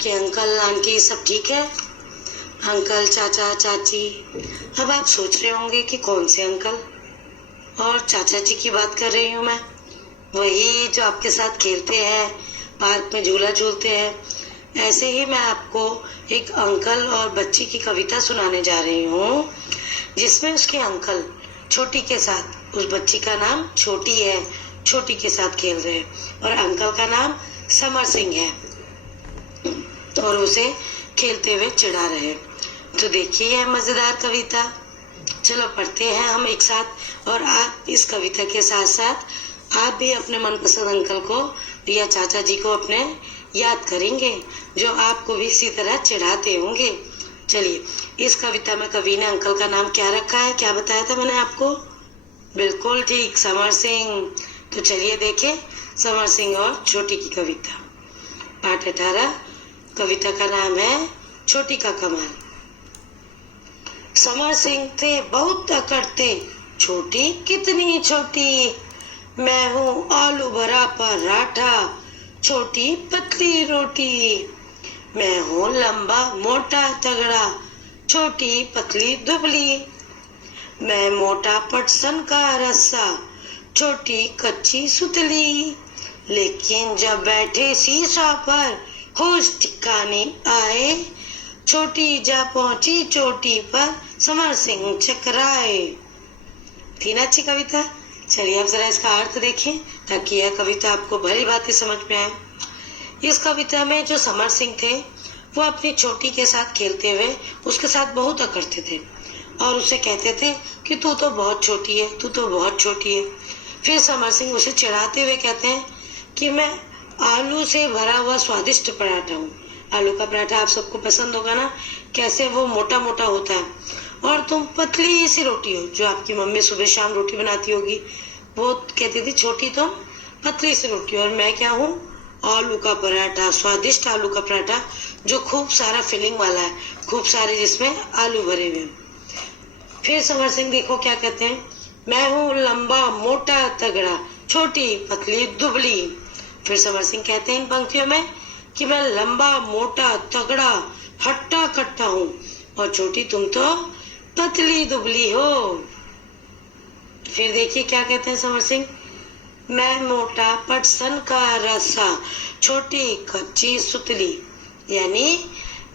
आपके uncle aunty सब ठीक है? अंकल, चाचा, चाची। अब आप सोच रहे होंगे कि कौन से अंकल और चाचा जी की बात कर रही हूँ मैं। वही जो आपके साथ खेलते हैं, पार्क में झूला झूलते हैं। ऐसे ही मैं आपको एक अंकल और बच्ची की कविता सुनाने जा रही हूँ, जिसमें उसके अंकल छोटी के साथ, उस बच्ची का नाम छोटी है, छोटी के साथ खेल रहे हैं और अंकल का नाम समर सिंह है और उसे खेलते हुए चिढ़ा रहे। तो देखिए यह मजेदार कविता। चलो पढ़ते हैं हम एक साथ, और आप इस कविता के साथ साथ आप भी अपने मनपसंद अंकल को या चाचा जी को अपने याद करेंगे, जो आपको भी इसी तरह चिढ़ाते होंगे। चलिए, इस कविता में कवि ने अंकल का नाम क्या रखा है, क्या बताया था मैंने आपको? बिल्कुल ठीक, समर सिंह। तो चलिए देखें समर सिंह और छोटी की कविता। पाठ 18, कविता का नाम है छोटी का कमाल। समर सिंह थे बहुत अकड़ते, छोटी कितनी छोटी, मैं हूँ आलू भरा पराठा, छोटी पतली रोटी, मैं हूँ लंबा मोटा तगड़ा, छोटी पतली दुबली, मैं मोटा पटसन का रस्सा, छोटी कच्ची सुतली, लेकिन जब बैठे शीशा पर होश ठिकाने आए, छोटी जा पहुंची चोटी पर समर सिंह चकराए। थी ना अच्छी कविता? चलिए अब जरा इसका अर्थ देखें ताकि यह कविता आपको भली भांति समझ में आए। इस कविता में जो समर सिंह थे वो अपनी छोटी के साथ खेलते हुए उसके साथ बहुत अकड़ते थे और उसे कहते थे कि तू तो बहुत छोटी है, तू तो बहुत छोटी है। फिर समर सिंह उसे चिढ़ाते हुए कहते हैं कि मैं आलू से भरा हुआ स्वादिष्ट पराठा हूँ। आलू का पराठा आप सबको पसंद होगा ना, कैसे वो मोटा मोटा होता है, और तुम पतली सी रोटी हो, जो आपकी मम्मी सुबह शाम रोटी बनाती होगी। वो कहती थी छोटी तुम पतली सी रोटी, और मैं क्या हूँ? आलू का पराठा, स्वादिष्ट आलू का पराठा जो खूब सारा फिलिंग वाला है, खूब सारे जिसमें आलू भरे हुए। फिर समर सिंह देखो क्या कहते हैं, मैं हूँ लंबा मोटा तगड़ा, छोटी पतली दुबली। फिर समर सिंह कहते हैं इन पंक्तियों में कि मैं लंबा मोटा तगड़ा हट्टा कट्टा हूँ और छोटी तुम तो पतली दुबली हो। फिर देखिए क्या कहते हैं समर सिंह, मैं मोटा पटसन का रस्सा, छोटी कच्ची सुतली, यानी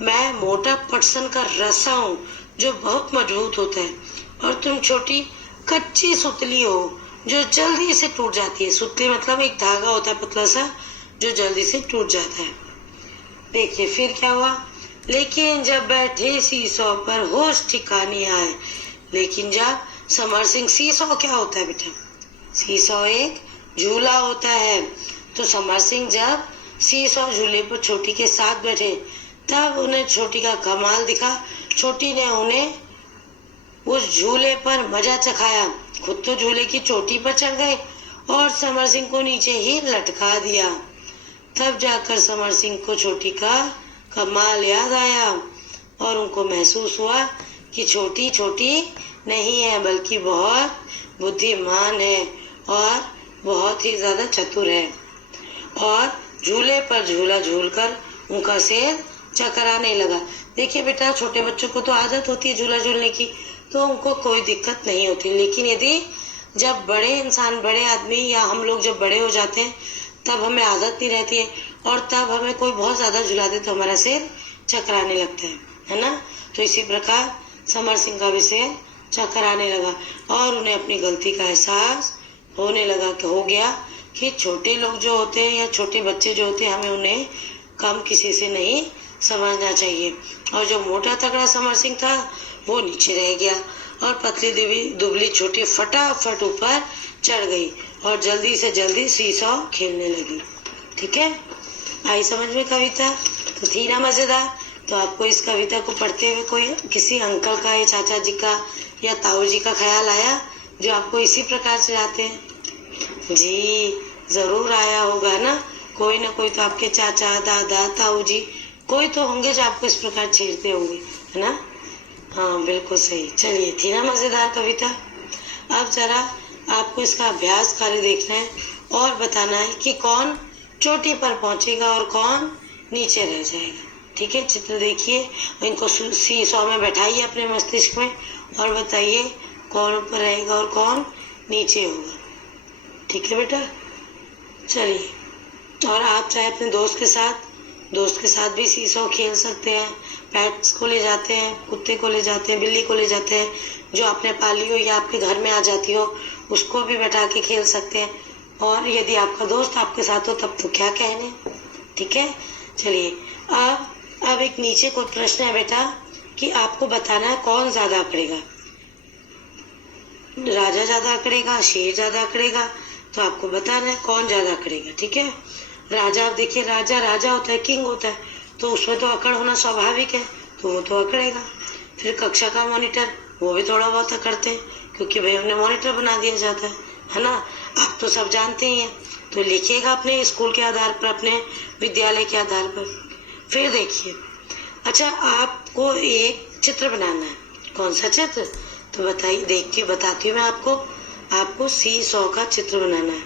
मैं मोटा पटसन का रस्सा हूँ जो बहुत मजबूत होता है, और तुम छोटी कच्ची सुतली हो जो जल्दी से टूट जाती है। सुतली मतलब एक धागा होता है पतला सा जो जल्दी से टूट जाता है। देखिए फिर क्या हुआ, लेकिन जब बैठे सीसौ पर होश ठिकाने आए। लेकिन जब समर सिंह, सीसौ क्या होता है बेटा? सीसौ एक झूला होता है। तो समर सिंह जब सीसौ झूले पर छोटी के साथ बैठे तब उन्हें छोटी का कमाल दिखा। छोटी ने उन्हें उस झूले पर मजा चखाया, खुद तो झूले की चोटी पर चढ़ गए और समर सिंह को नीचे ही लटका दिया। तब जाकर समर सिंह को छोटी का कमाल याद आया और उनको महसूस हुआ कि छोटी छोटी नहीं है बल्कि बहुत बुद्धिमान है और बहुत ही ज्यादा चतुर है। और झूले पर झूला झूलकर उनका सिर चकराने लगा। देखिए बेटा, छोटे बच्चों को तो आदत होती है झूला झूलने की, तो उनको कोई दिक्कत नहीं होती। लेकिन यदि जब बड़े इंसान, बड़े आदमी या हम लोग जब बड़े हो जाते हैं तब हमें आदत नहीं रहती है और तब हमें कोई बहुत ज्यादा झुला दे तो हमारा सिर चकराने लगता है ना। तो इसी प्रकार समर सिंह का भी सिर चकराने लगा और उन्हें अपनी गलती का एहसास होने लगा कि हो गया कि छोटे लोग जो होते हैं या छोटे बच्चे जो होते हैं हमें उन्हें कम किसी से नहीं समझना चाहिए। और जो मोटा तगड़ा समर सिंह था वो नीचे रह गया और पतली दुबली छोटी फटाफट ऊपर चढ़ गई और जल्दी से जल्दी सीसॉ खेलने लगी। ठीक है, आई समझ में कविता? तो थी ना मजेदार? तो आपको इस कविता को पढ़ते हुए कोई किसी अंकल का या चाचा जी का या ताऊ जी का ख्याल आया जो आपको इसी प्रकार चिढ़ाते हैं? जी जरूर आया होगा ना कोई तो आपके चाचा, दादा, ताऊ जी कोई तो होंगे जो आपको इस प्रकार छेड़ते होंगे, है ना? हाँ बिल्कुल सही। चलिए, थी ना मजेदार कविता? अब जरा आपको इसका अभ्यास कार्य देखना है और बताना है कि कौन चोटी पर पहुंचेगा और कौन नीचे रह जाएगा। ठीक है, चित्र देखिए, इनको सीसॉ में बैठाइए अपने मस्तिष्क में और बताइए कौन ऊपर रहेगा और कौन नीचे होगा। ठीक है बेटा, चलिए। और आप चाहे अपने दोस्त के साथ भी सीसॉ खेल सकते हैं। पेट्स को ले जाते हैं, कुत्ते को ले जाते हैं, बिल्ली को ले जाते हैं, जो आपने पाली हो या आपके घर में आ जाती हो, उसको भी बैठा के खेल सकते हैं। और यदि आपका दोस्त आपके साथ हो तब तो क्या कहने। ठीक है, चलिए। अब एक नीचे कोई प्रश्न है बेटा कि आपको बताना है कौन ज्यादा अकड़ेगा, राजा ज्यादा अकड़ेगा, शेर ज्यादा अकड़ेगा। तो आपको बताना है कौन ज्यादा अकड़ेगा। ठीक है, राजा, आप देखिए, राजा होता है, किंग होता है, तो उसमें तो अकड़ होना स्वाभाविक है, तो वो तो अकड़ेगा। फिर कक्षा का मॉनिटर, वो भी थोड़ा बहुत अकड़ते हैं, क्योंकि भाई उन्हें मॉनिटर बना दिया जाता है ना। आप तो सब जानते ही हैं। तो लिखिएगा अपने स्कूल के आधार पर, अपने विद्यालय के आधार पर। फिर देखिए, अच्छा, आपको एक चित्र बनाना है। कौन सा चित्र? तो बताइए, देखती बताती हूँ मैं आपको सीसॉ का चित्र बनाना है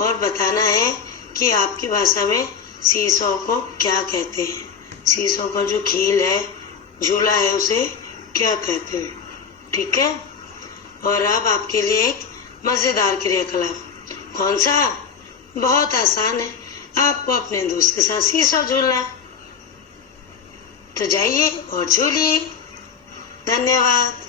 और बताना है कि आपकी भाषा में सीसॉ को क्या कहते हैं। सीसॉ का जो खेल है, झूला है, उसे क्या कहते हैं। ठीक है, और अब आपके लिए एक मजेदार क्रियाकलाप। कौन सा? बहुत आसान है, आपको अपने दोस्त के साथ सीसॉ झूलना है। तो जाइए और झूलिए। धन्यवाद।